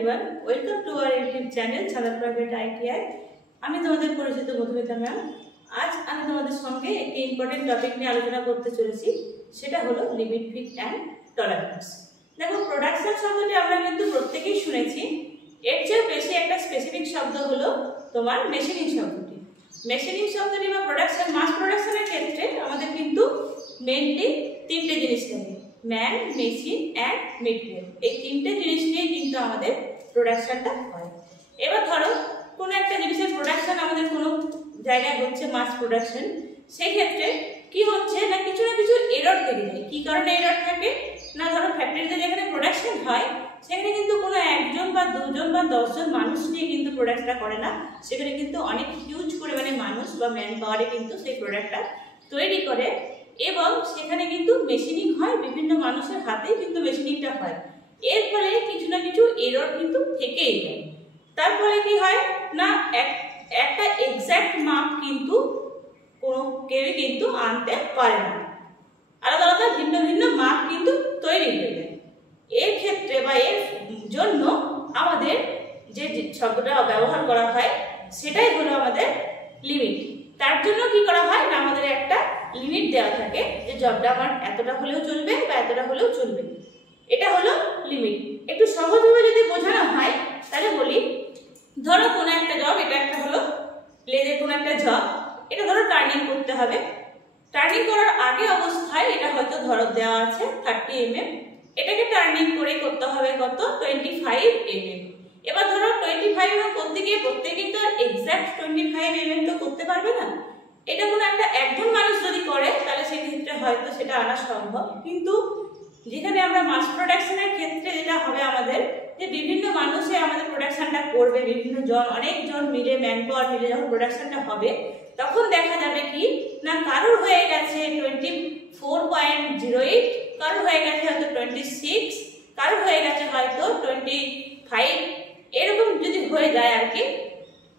everyone, welcome to our YouTube channel Chhada Private ITI। আমি তোমাদের পরিচিত মধুমিতা ম্যাম। আজ আমি তোমাদের সঙ্গে একটি ইম্পর্টেন্ট টপিক নিয়ে আলোচনা করতে চলেছি, সেটা হলো লিমিট, ফিট অ্যান্ড টলারেন্স। দেখো, প্রোডাকশন শব্দটি আমরা কিন্তু প্রত্যেকেই শুনেছি। এর চেয়ে বেশি একটা স্পেসিফিক শব্দ হলো তোমার মেশিনিং শব্দটি। মেশিনিং শব্দটি বা প্রোডাকশন, মাস প্রোডাকশনের ক্ষেত্রে আমাদের কিন্তু মেইনলি তিনটে জিনিস থাকে: ম্যান, মেশিন অ্যান্ড মেটেরিয়াল। এই তিনটে জিনিস নিয়ে কিন্তু আমাদের প্রোডাকশনটা হয়। এবার ধরো কোনো একটা জিনিসের প্রোডাকশন আমাদের কোনো জায়গায় হচ্ছে মাস প্রোডাকশন, সেই ক্ষেত্রে কি হচ্ছে না কিছু এরর থেকে যায়। কি কারণে এরর থাকে না, ধরো ফ্যাক্টরিতে যেখানে প্রোডাকশন হয় সেখানে কিন্তু কোনো একজন বা দুজন বা 10 জন মানুষ নিয়ে কিন্তু প্রোডাক্টটা করে না, সেখানে কিন্তু অনেক হিউজ পরিমাণে মানুষ বা ম্যান পাওয়ারে কিন্তু সেই প্রোডাক্টটা তৈরি করে। এবং সেখানে কিন্তু মেশিনিং হয়, বিভিন্ন মানুষের হাতেই কিন্তু মেশিনিংটা হয়। এর ফলে কিছু না কিছু এরর কিন্তু থেকেই যায়। তার ফলে কি হয় না, একটা এক্সাক্ট মাপ কিন্তু কোনো কেউই কিন্তু আনতে পারে না, আলাদা আলাদা ভিন্ন ভিন্ন মাপ কিন্তু তৈরি হয়ে যায়। এর ক্ষেত্রে বা এর জন্য আমাদের যে শব্দটা ব্যবহার করা হয় সেটাই হলো আমাদের লিমিট। তার জন্য কি করা হয় না, আমাদের একটা লিমিট দেওয়া থাকে যে জবটা আমার এতটা হলেও চলবে বা এতটা হলেও চলবে, এটা হলো লিমিট। একটু সহজভাবে যদি বোঝানো হয় তাহলে বলি, ধরো কোনো একটা জব, এটা একটা হলো লেজের কোনো একটা জব, এটা ধরো টার্নিং করতে হবে। টার্নিং করার আগে অবস্থায় এটা হয়তো ধরো দেওয়া আছে 30 mm, এটাকে টার্নিং করে করতে হবে কত, 25 mm। এবার ধরো 25 mm করতে গিয়ে প্রত্যেকে কিন্তু আর এক্সাক্ট 25 mm তো করতে পারবে না। এটা কোনো একটা একজন মানুষ যদি করে তাহলে সেই ক্ষেত্রে হয়তো সেটা আনা সম্ভব, কিন্তু যেখানে আমরা মাস প্রোডাকশনের ক্ষেত্রে যেটা হবে আমাদের, যে বিভিন্ন মানুষে আমাদের প্রোডাকশনটা করবে, বিভিন্ন জন, অনেকজন মিলে ম্যান পাওয়ার মিলে যখন প্রোডাকশনটা হবে তখন দেখা যাবে কি না, কারোর হয়ে গেছে 24.08, কারোর হয়ে গেছে হয়তো 26, কারোর হয়ে গেছে হয়তো 25। এরকম যদি হয়ে যায় আর কি,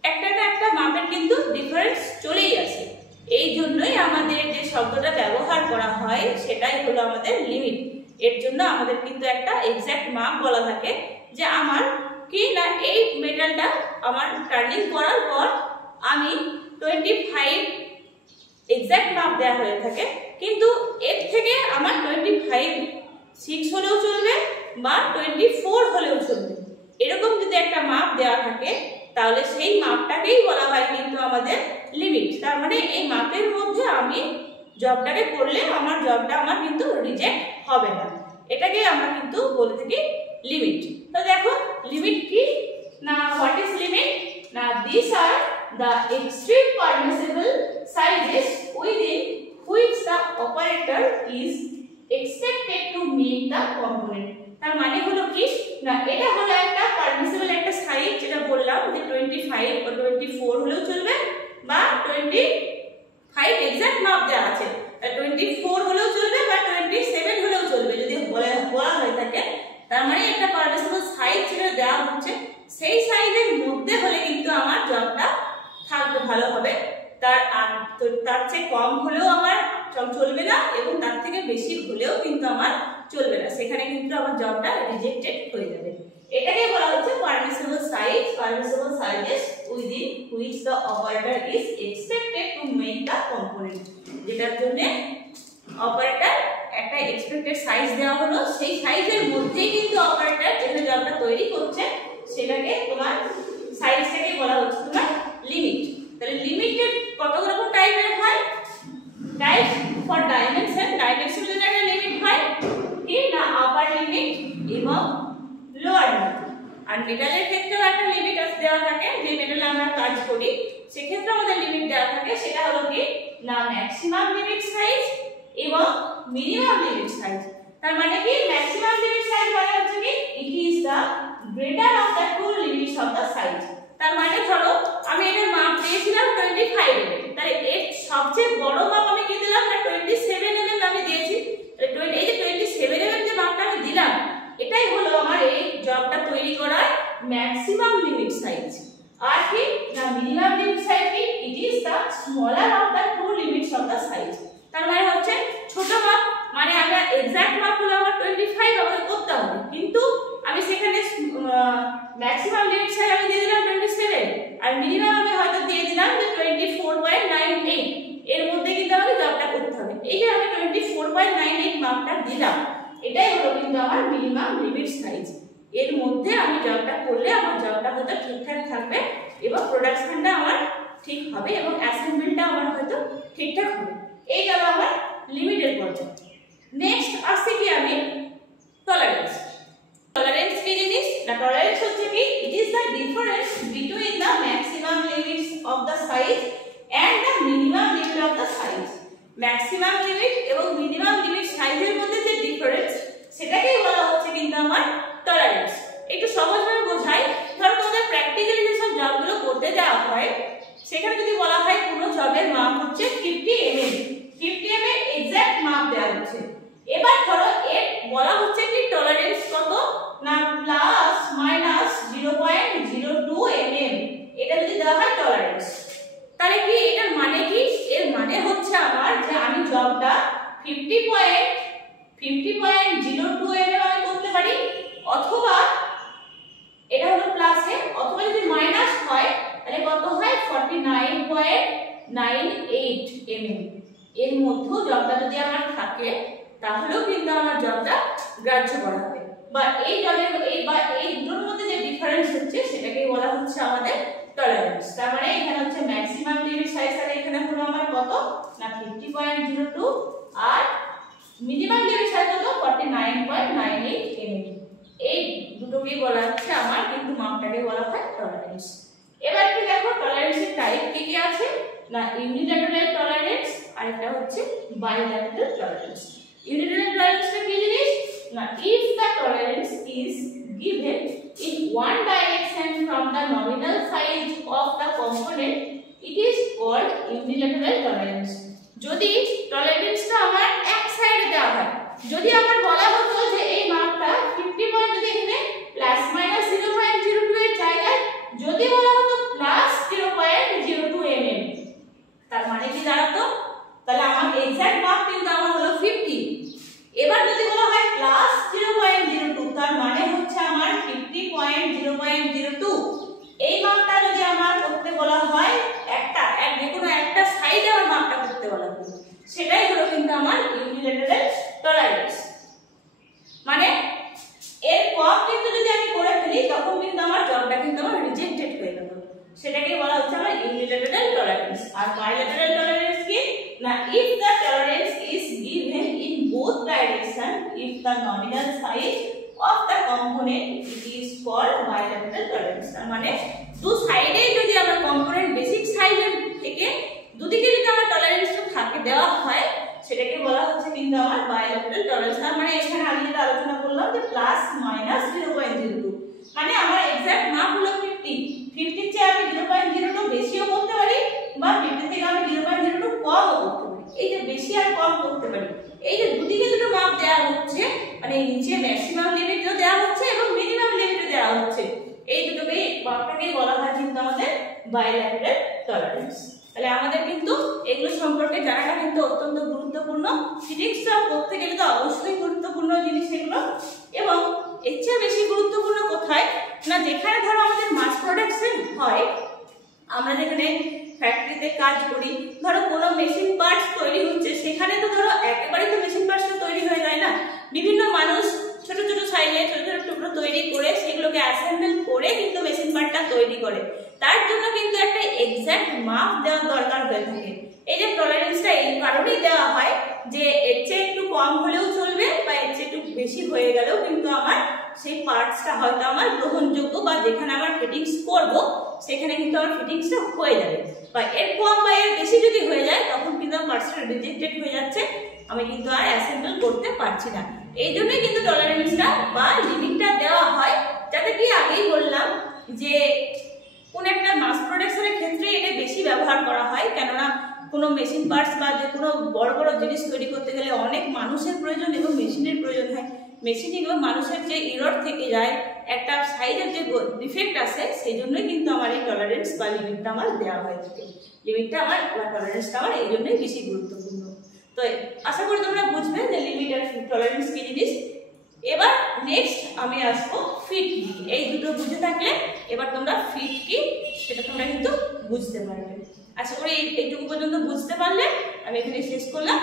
একটা না একটা মাপের কিন্তু ডিফারেন্স চলেই আসে। এই জন্যই আমাদের যে শব্দটা ব্যবহার করা হয় সেটাই হলো আমাদের লিমিট। এর জন্য আমাদের কিন্তু একটা এক্সাক্ট মাপ বলা থাকে যে আমার কি না, এই মেটালটা আমার টার্নিং করার পর আমি 25 এক্সাক্ট মাপ দেওয়া হয়ে থাকে, কিন্তু এর থেকে আমার 25.6 হলেও চলবে বা 24 হলেও চলবে। এরকম যদি একটা মাপ দেওয়া থাকে তাহলে সেই মাপটাকেই বলা হয় কিন্তু আমাদের লিমিট। তার মানে এই মাপের মধ্যে আমি জবটাকে করলে আমার জবটা আমার কিন্তু রিজেক্ট হবে না, এটাকে আমরা কিন্তু বলে থাকি লিমিট। তো দেখো লিমিট কি না, হোয়াট ইজ লিমিট না, this are the extreme permissible sizes within which the operator is expected to make the component। তার মানে হলো কি না, এটা হলো একটা পারমিসিবল একটা সাইজ, যেটা বললাম যে 25 বা 24 হলেও চলবে বা 25 এক্সাক্ট মাপ দেওয়া আছে, 24 হলেও চলবে বা 27 হলেও চলবে যদি বলা হয়ে থাকে। তার মানে একটা পারমিসিবল সাইজ যেটা দেওয়া হচ্ছে সেই সাইজের মধ্যে হলে কিন্তু আমার জবটা থাকবে, ভালো হবে। তার চেয়ে কম হলেও আমার চলবে না এবং তার থেকে বেশি হলেও কিন্তু আমার চলবে না, সেখানে কিন্তু আমার জবটা রিজেক্টেড হয়ে যাবে। এটাকে বলা হচ্ছে permissible size, permissible sizes within which the operator is expected to make the component. যেটার জন্য অপারেটর একটা এক্সপেক্টেড সাইজ দেওয়া হলো, সেই সাইজের মধ্যেই কিন্তু অপারেটর যেটা জবটা তৈরি করছে সেটাকে তোমার সাইজটাকে বলা হচ্ছে তোমার লিমিট। তাহলে লিমিটের কত রকম টাইপের হয়, টাইপ ফর ডাইমেনশন, ডাইমেনশনের একটা লিমিট হয় কি না, আপার লিমিট এবং লোয়ার লিমিট। আর মেটালের ক্ষেত্রেও একটা লিমিট দেওয়া থাকে, যে মেটালে আমরা কাজ করি সেক্ষেত্রে আমাদের লিমিট দেওয়া থাকে, সেটা হলো কি না ম্যাক্সিমাম লিমিট সাইজ এবং মিনিমাম লিমিট সাইজ। তার মানে কি ম্যাক্সিমাম লিমিট সাইজ মানে হচ্ছে কি it is the greater of the two limits of the size. তার মানে ধরো আমি এটার মাপ দিয়েছিলাম 25 mm, তাহলে এর সবচেয়ে বড় মাপ আমি কি দিলাম না 27 mm আমি দিয়েছি। এই যে 27 mm যে মাপটা আমি দিলাম এটাই হলো আমার এই জবটা তৈরি করার ম্যাক্সিমাম লিমিট সাইজ। আর কি না মিনিমাম লিমিট সাইজ কি, it is the smaller of the two limits of the size. তার মানে হচ্ছে ছোট মাপ, মানে আমার এক্সাক্ট মাপ হলো আমার 25 আমাকে করতে হবে, কিন্তু আমি সেখানে এর মধ্যে আমি জবটা করলে আমার জবটা হয়তো ঠিকঠাক থাকবে এবং প্রোডাকশনটা আমার ঠিক হবে এবং অ্যাসেম্বলটা আমার হয়তো ঠিকঠাক হবে। এই গেল আমার লিমিটের পর্যায়ে। নেক্সট আসছে কি আমি টলারেন্স। টলারেন্স কি জিনিস না, টলারেন্স হচ্ছে কি it is the difference between the maximum limits of the size and the minimum limit of the size. Maximum limit এবং মিনিমাম লিমিট সাইজের মধ্যে যে ডিফারেন্স সেটাকেই বলা হচ্ছে কিন্তু আমার টলারেন্স। একটু সহজভাবে বোঝাই, ধরো তোমাদের প্র্যাকটিক্যালি যেসব জবগুলো করতে দেওয়া হয় সেখানে যদি বলা হয় কোনো জবের মাপ হচ্ছে 50 mm, 50 mm এক্সাক্ট মাপ দেওয়া হচ্ছে। এবার ধরো এর বলা হচ্ছে কি টলারেন্স কত না প্লাস মাইনাস 0.02 mm, এটা যদি দেওয়া হয় টলারেন্স, তাহলে কি এটার মানে কি? এর মানে হচ্ছে আমার যে আমি জবটা 50.02 mm আমি করতে পারি, অথবা এটা হলো প্লাসে, অথবা যদি মাইনাস হয় তাহলে কত হয় 49.98 mm। এর মধ্যে জবটা যদি আমার থাকে তাহলেও কিন্তু আমার জবটা গ্রাহ্য করা হবে, বা এই জবের এই দুটোর মধ্যে যে ডিফারেন্স হচ্ছে সেটাকে বলা হচ্ছে আমাদের টলারেন্স। তার মানে এখানে হচ্ছে ম্যাক্সিমাম লিমিট সাইজ, আর এখানে হলো আমার কত না 50.02 আর মিনিমাম লিমিট সাইজ কত 49.98 mm। এই দুটোকেই বলা হচ্ছে আমার কিন্তু মাপটাকে বলা হয় টলারেন্স। এবার কি দেখো টলারেন্সের টাইপ কি কি আছে না ইউনিল্যাটারাল টলারেন্স আর একটা হচ্ছে বাইল্যাটারাল টলারেন্স। ইউনিল্যাটারাল টলারেন্সটা কি জিনিস না if the tolerance is given in one direction from the nominal size of the component it is called unilateral tolerance। যদি টলারেন্সটা আমার এক সাইডে দেওয়া হয়, যদি আমার বলা হতো যে এই মাপটা 50 পয়েন্ট, যদি এখানে প্লাস মাইনাস 0.02 এর জায়গায় যদি বলা হতো প্লাস 0.02 mm, তার মানে কি দাঁড়াতো তাহলে আমার এক্সাক্ট মাপ কিন্তু আমার হলো 50। এবার যদি বলা হয় প্লাস 0.02 তার মানে হচ্ছে আমার 50.0.02। এই মাপটা যদি আমার করতে বলা হয় যে কোনো একটা সাইডে আমার মাপটা করতে বলা হয়, সেটাই হলো কিন্তু আমার ইউনিল্যাটারাল টলারেন্স। মানে এর কম কিন্তু যদি আমি করে ফেলি তখন কিন্তু আমার জবটা কিন্তু আমার রিজেক্টেড হয়ে গেল, সেটাকে বলা হচ্ছে আমার ইউনিল্যাটারাল টলারেন্স। আর বাইল্যাটারাল টলারেন্স কি না if the tolerance is given in both direction if the nominal size of the component it is called bilateral tolerance। তার মানে দু সাইডে যদি আমার কম্পোনেন্ট বেসিক সাইজের থেকে দুদিকে যদি আমার টলারেন্সটা থাকে দেওয়া হয় সেটাকে বলা হচ্ছে কিন্তু আমার বাইল্যাটারাল টলারেন্স। তার মানে এখানে আমি যেটা আলোচনা করলাম যে প্লাস মাইনাস 0.02 মানে আমার এক্সাক্ট মাপ হলো 50, 50 চেয়ে আমি 0.02 বেশিও করতে পারি বা 50 থেকে আমি 0.02 কমও করতে পারি। এই যে বেশি আর কম করতে পারি, এই যে দুদিকে দুটো মাপ দেওয়া হচ্ছে, মানে নিচে ম্যাক্সিমাম লিমিটও দেওয়া হচ্ছে এবং মিনিমাম লিমিটও দেওয়া হচ্ছে, এই দুটোকেই মাপটাকেই বলা হয় কিন্তু আমাদের বাইল্যাটারাল টলারেন্স। তাহলে আমাদের কিন্তু এগুলো সম্পর্কে জানাটা কিন্তু অত্যন্ত গুরুত্বপূর্ণ। ফিটিংসটা করতে গেলে তো অবশ্যই গুরুত্বপূর্ণ জিনিস এগুলো, এবং এর চেয়ে বেশি গুরুত্বপূর্ণ কোথায় না যেখানে ধরো আমাদের মাস প্রোডাকশন হয়, আমরা যেখানে ফ্যাক্টরিতে কাজ করি, ধরো কোনো মেশিন পার্টস তৈরি হচ্ছে, সেখানে তো ধরো একেবারে তো মেশিন পার্টসটা তৈরি হয়ে যায় না, বিভিন্ন মানুষ ছোট ছোট সাইজে ছোট ছোট টুকরো তৈরি করে সেগুলোকে অ্যাসেম্বল করে কিন্তু মেশিন পার্টটা তৈরি করে। তার জন্য কিন্তু একটা এক্সাক্ট মাপ দেওয়ার দরকার হয়ে থাকে। এই যে টলারেন্সটা এই কারণেই দেওয়া হয় যে এর চেয়ে একটু কম হলেও চলবে বা এর চেয়ে একটু বেশি হয়ে গেলেও কিন্তু আমার সেই পার্টসটা হয়তো আমার গ্রহণযোগ্য, বা যেখানে আমার ফিটিংস করব সেখানে কিন্তু আমার ফিটিংসটা হয়ে যাবে, বা এর কম বা এর বেশি যদি হয়ে যায় তখন কিন্তু আমার পার্টসটা রিজেক্টেড হয়ে যাচ্ছে, আমি কিন্তু আর অ্যাসেম্বল করতে পারছি না। এই জন্যই কিন্তু টলারেন্সটা বা লিমিটটা দেওয়া হয়, যাতে কি আগেই বললাম যে কোন একটা মাস প্রোডাকশনের ক্ষেত্রে এটা বেশি ব্যবহার করা হয়, কেননা কোনো মেশিন পার্টস বা যে কোনো বড় বড় জিনিস তৈরি করতে গেলে অনেক মানুষের প্রয়োজন এবং মেশিনের প্রয়োজন হয়। মেশিন এবং মানুষের যে ইরর থেকে যায়, একটা সাইজের যে ডিফেক্ট আসে, সেই জন্যই কিন্তু আমার এই টলারেন্স বা লিমিটটা আমার দেওয়া হয়ে থাকে। লিমিটটা আমার বা টলারেন্সটা আমার এই জন্যই বেশি গুরুত্বপূর্ণ। তো আশা করি তোমরা বুঝবে যে লিমিট আর টলারেন্স কি জিনিস। এবার নেক্সট আমি আসবো ফিট কি। এই দুটো বুঝে থাকলে এবার তোমরা ফিট কি সেটা তোমরা কিন্তু বুঝতে পারবে। আশা করি এইটুকু পর্যন্ত বুঝতে পারলে আমি এখানে শেষ করলাম।